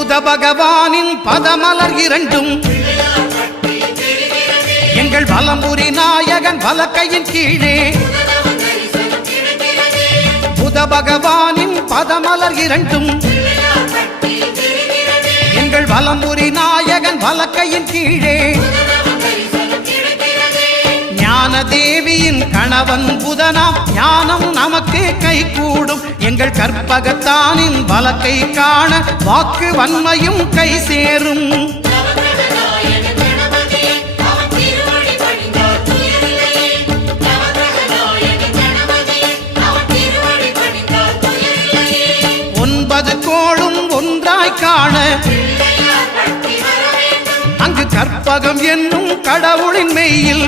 புத பகவானின் பதமலர் இரண்டும் எங்கள் வலம்புரி நாயகன் வலக்கையின் கீழே புத பகவானின் பதமலர் இரண்டும் எங்கள் வலம்புரி நாயகன் வலக்கையின் கீழே ஞான தேவியின் கணவன் புதனாம் ஞானம் நமக்கு கை கூடும் எங்கள் கற்பகத்தானின் வலக்கை காண வாக்கு வன்மையும் கை சேரும் ஒன்பது கோளும் ஒன்றாய் காண அங்கு கற்பகம் என்னும் கடவுளின் மெய்யில்